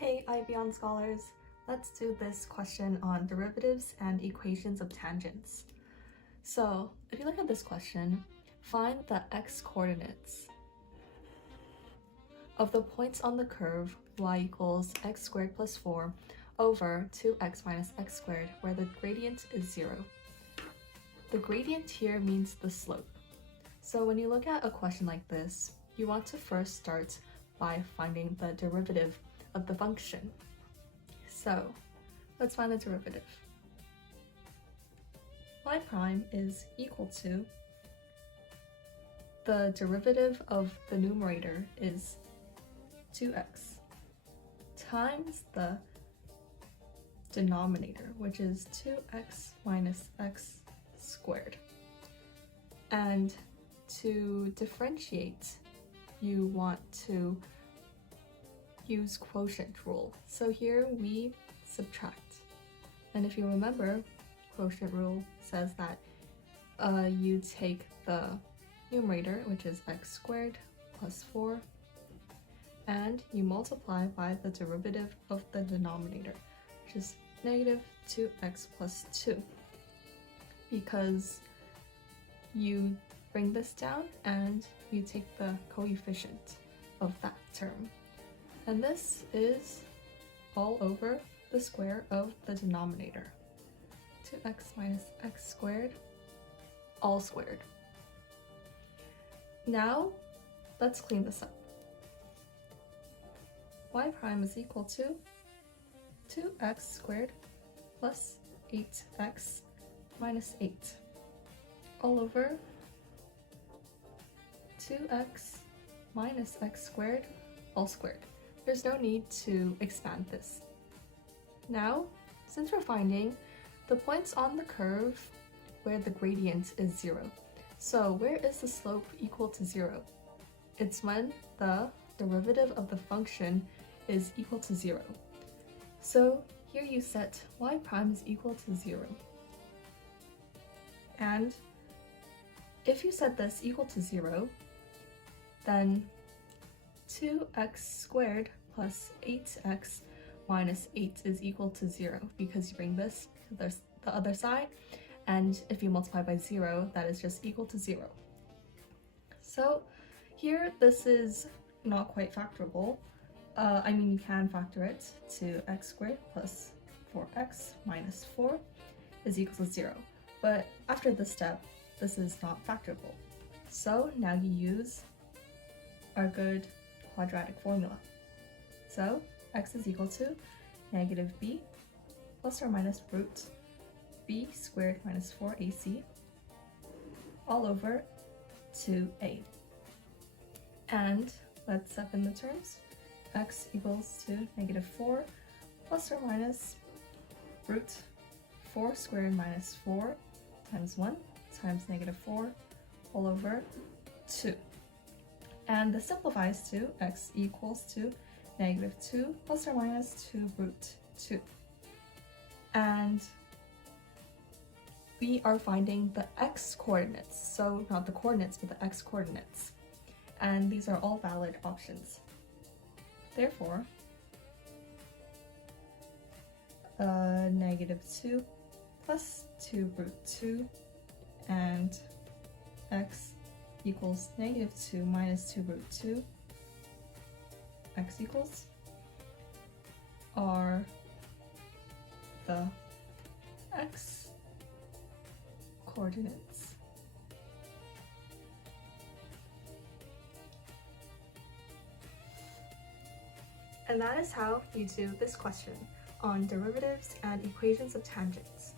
Hey IB scholars, let's do this question on derivatives and equations of tangents. So if you look at this question, find the x-coordinates of the points on the curve y equals x squared plus 4 over 2x minus x squared where the gradient is 0. The gradient here means the slope. So when you look at a question like this, you want to first start by finding the derivative of the function. So let's find the derivative. Y prime is equal to the derivative of the numerator is 2x times the denominator, which is 2x minus x squared. And to differentiate, you want to use quotient rule. So here we subtract. And if you remember, quotient rule says that you take the numerator, which is x squared plus 4, and you multiply by the derivative of the denominator, which is negative 2x plus 2, because you bring this down and you take the coefficient of that term. And this is all over the square of the denominator. 2x minus x squared, all squared. Now, let's clean this up. Y prime is equal to 2x squared plus 8x minus 8, all over 2x minus x squared, all squared. There's no need to expand this. Now, since we're finding the points on the curve where the gradient is 0, so where is the slope equal to 0? It's when the derivative of the function is equal to 0. So here you set y prime is equal to 0. And if you set this equal to 0, then 2x squared plus 8x minus 8 is equal to 0, because you bring this to the other side, and if you multiply by 0, that is just equal to 0. So here this is not quite factorable. You can factor it to x squared plus 4x minus 4 is equal to 0. But after this step, this is not factorable. So now you use our good quadratic formula. So x is equal to negative b plus or minus root b squared minus 4ac all over 2a. And let's step in the terms. X equals to negative 4 plus or minus root 4 squared minus 4 times 1 times negative 4 all over 2. And this simplifies to x equals to negative 2 plus or minus 2 root 2. And we are finding the x-coordinates, so not the coordinates, but the x-coordinates. And these are all valid options. Therefore, negative 2 plus 2 root 2 and x equals negative 2 minus 2 root 2, x equals, are the x coordinates. And that is how you do this question on derivatives and equations of tangents.